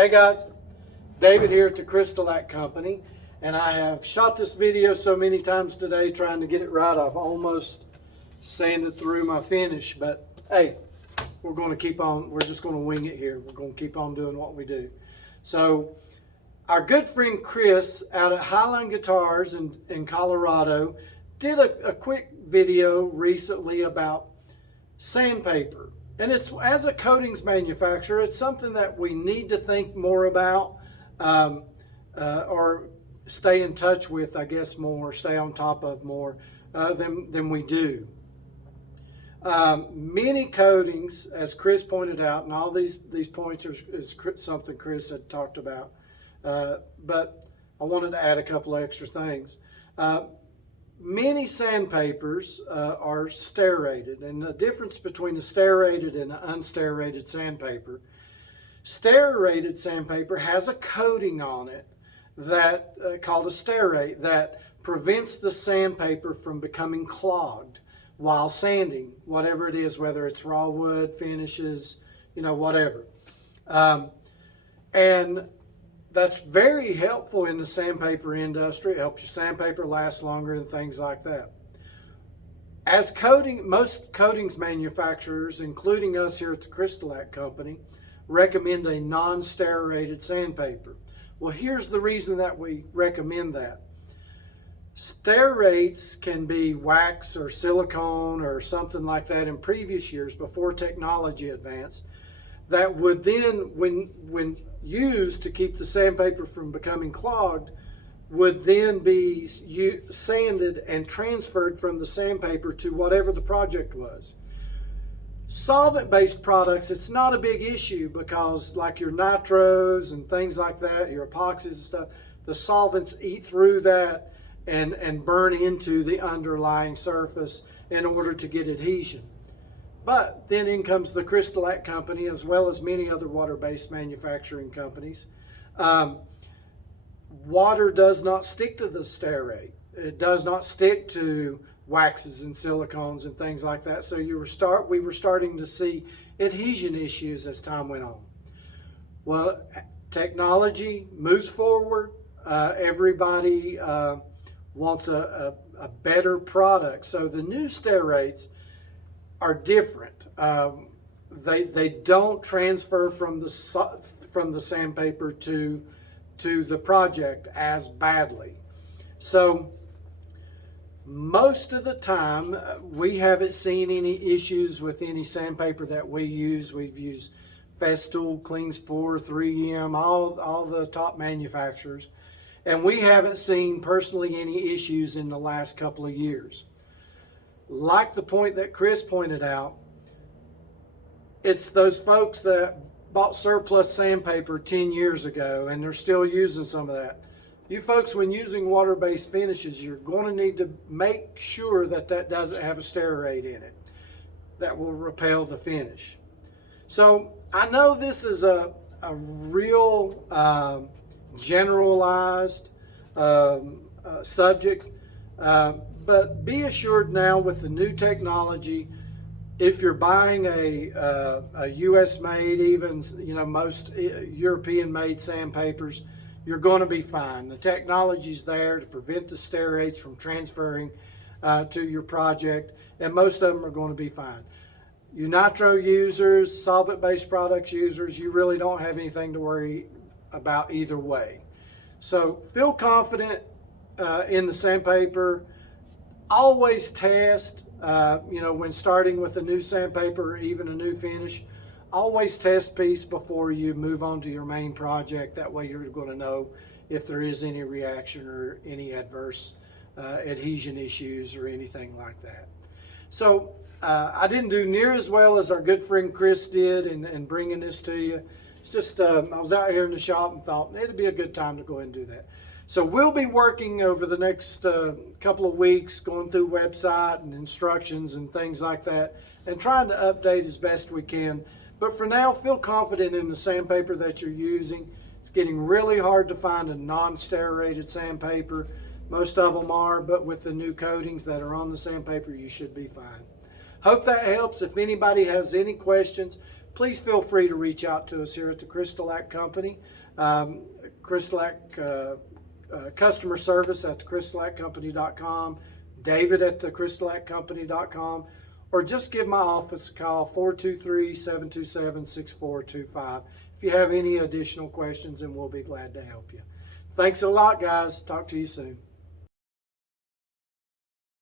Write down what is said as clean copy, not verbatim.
Hey guys, David here at the Stearate Company, and I have shot this video so many times today trying to get it right. I've almost sanded through my finish, but hey, we're going to keep on, we're just going to wing it here. We're going to keep on doing what we do. So our good friend Chris out at Highline Guitars in Colorado did a quick video recently about sandpaper. And it's, as a coatings manufacturer, it's something that we need to think more about or stay in touch with, I guess, more, stay on top of more than we do. Many coatings, as Chris pointed out, and all these points is something Chris had talked about, but I wanted to add a couple of extra things. Many sandpapers are stearated, and the difference between the stearated and the unstearated sandpaper, stearated sandpaper has a coating on it that called a stearate that prevents the sandpaper from becoming clogged while sanding, whatever it is, whether it's raw wood, finishes, you know, whatever. And that's very helpful in the sandpaper industry. It helps your sandpaper last longer and things like that. As most coatings manufacturers, including us here at the Stearate Company, recommend a non-sterated sandpaper. Well, here's the reason that we recommend that. Stearates can be wax or silicone or something like that in previous years before technology advanced, that would then, when used to keep the sandpaper from becoming clogged, would then be sanded and transferred from the sandpaper to whatever the project was. Solvent-based products, it's not a big issue because, like your nitros and things like that, your epoxies and stuff, the solvents eat through that and burn into the underlying surface in order to get adhesion. But then in comes the Stearate Company, as well as many other water-based manufacturing companies. Water does not stick to the stearate. It does not stick to waxes and silicones and things like that. So we were starting to see adhesion issues as time went on. Well, technology moves forward. Everybody wants a better product. So the new stearates are different. They don't transfer from the sandpaper to the project as badly. So most of the time we haven't seen any issues with any sandpaper that we use. We've used Festool, Clean Spore, 3M, all the top manufacturers, and we haven't seen personally any issues in the last couple of years. Like the point that Chris pointed out, it's those folks that bought surplus sandpaper 10 years ago and they're still using some of that. You folks, when using water-based finishes, you're going to need to make sure that that doesn't have a stearate in it. That will repel the finish. So I know this is a real generalized subject, but be assured now with the new technology, if you're buying a U.S. made, even most European made sandpapers, you're going to be fine. The technology's there to prevent the stearates from transferring to your project, and most of them are going to be fine. You nitro users, solvent-based products users, you really don't have anything to worry about either way. So feel confident in the sandpaper. Always test, when starting with a new sandpaper or even a new finish, always test piece before you move on to your main project. That way you're going to know if there is any reaction or any adverse adhesion issues or anything like that. So I didn't do near as well as our good friend Chris did in bringing this to you. It's just, I was out here in the shop and thought it'd be a good time to go ahead and do that. So we'll be working over the next couple of weeks, going through website and instructions and things like that, and trying to update as best we can. But for now, feel confident in the sandpaper that you're using. It's getting really hard to find a non-sterated sandpaper. Most of them are, but with the new coatings that are on the sandpaper, you should be fine. Hope that helps. If anybody has any questions, please feel free to reach out to us here at the Crystalac Company. Crystalac customer service at thecrystalaccompany.com, David at thecrystalaccompany.com, or just give my office a call, 423-727-6425. If you have any additional questions, and we'll be glad to help you. Thanks a lot, guys. Talk to you soon.